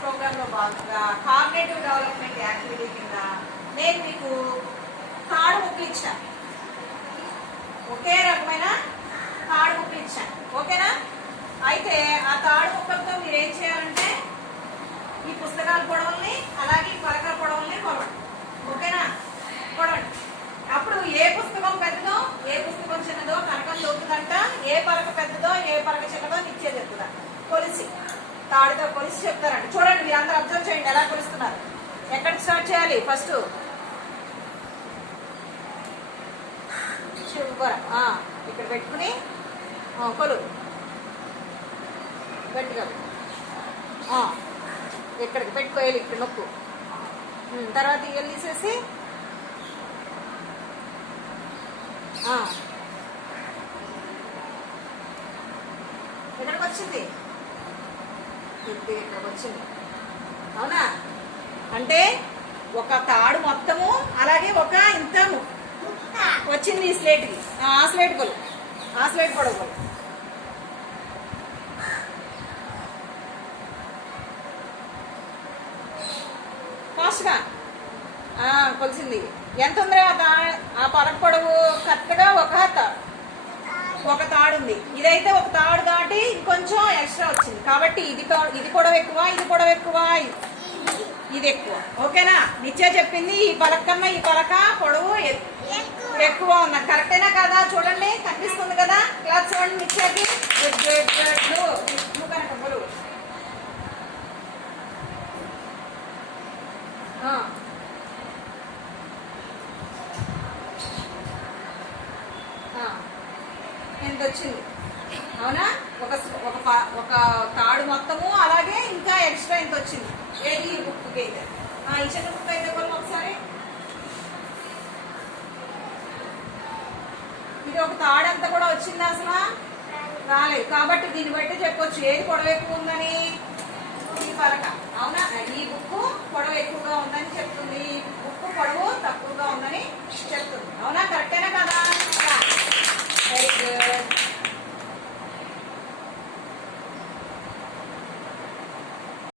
Programme లో భాగంగా cognitive development activity కింద నేను మీకు తాడు ముక్కలు ఇచ్చాను. ఒకే రకమైన తాడు ముక్కలు ఇచ్చాను. ఓకేనా? అయితే ఆ తాడు ముక్కలతో మీరు ఏం చేయాలంటే ఈ పుస్తకాల పొడవుల్ని అలాగే ఈ పలకల పొడవుల్ని కొలవండి. ఓకేనా? కొలవండి. అప్పుడు ఏ పుస్తకం పెద్దదో ఏ పుస్తకం చిన్నదో కనకం దొరుకుతుందంట. ఏ పలక పెద్దదో ఏ పలక చిన్నదో నిచ్చే చెప్తుందా కొలిసి తాడుతో కొలిసి చెప్తారంట. చూడండి, మీరు అందరూ అబ్జర్వ్ చేయండి ఎలా కొలుస్తున్నారు. ఎక్కడికి స్టార్ట్ చేయాలి? ఫస్ట్ ఇక్కడ పెట్టుకుని కొలు గట్టిగా ఇక్కడికి పెట్టుకోవాలి. ఇక్కడ నొక్కు. తర్వాత ఇయ్యలు తీసేసి ఎక్కడికి వచ్చింది? ఇక్కడికి వచ్చింది. అవునా? అంటే ఒక తాడు మొత్తము అలాగే ఒక ఇంత వచ్చింది ఈ స్లేట్కి. ఆ స్లేట్ కొలు, ఆ స్లేట్ పొడవు కొలు. ఫాస్ట్గా కొలిసింది. ఎంత ఉంది ఆ పలక పొడవు? కరెక్ట్గా ఒక తాడు ఉంది. ఇదైతే ఒక తాడు దాటి ఇంకొంచెం ఎక్స్ట్రా వచ్చింది. కాబట్టి ఇది పొడవు ఎక్కువ, ఇది పొడవు ఎక్కువ, ఇది ఎక్కువ. ఓకేనా? నిత్య చెప్పింది ఈ పలక కన్నా ఈ పలక పొడవు ఎక్కువ ఉన్నది. కరెక్టేనా కదా? చూడండి, కనిపిస్తుంది కదా? క్లాస్ చూడండి నిత్యకి. కనుక పొడవు ఎంత వచ్చింది? అవునా? ఒక తాడు మొత్తము అలాగే ఇంకా ఎక్స్ట్రా ఎంత వచ్చింది? ఏది? ఈ బుక్కి అయితే ఈ చిన్న బుక్ అయితే కొలు ఒకసారి. ఇది ఒక తాడు అంతా కూడా వచ్చింది అసలు రాలేదు. కాబట్టి దీన్ని బట్టి చెప్పొచ్చు ఏది పొడవు ఎక్కువ ఉందని.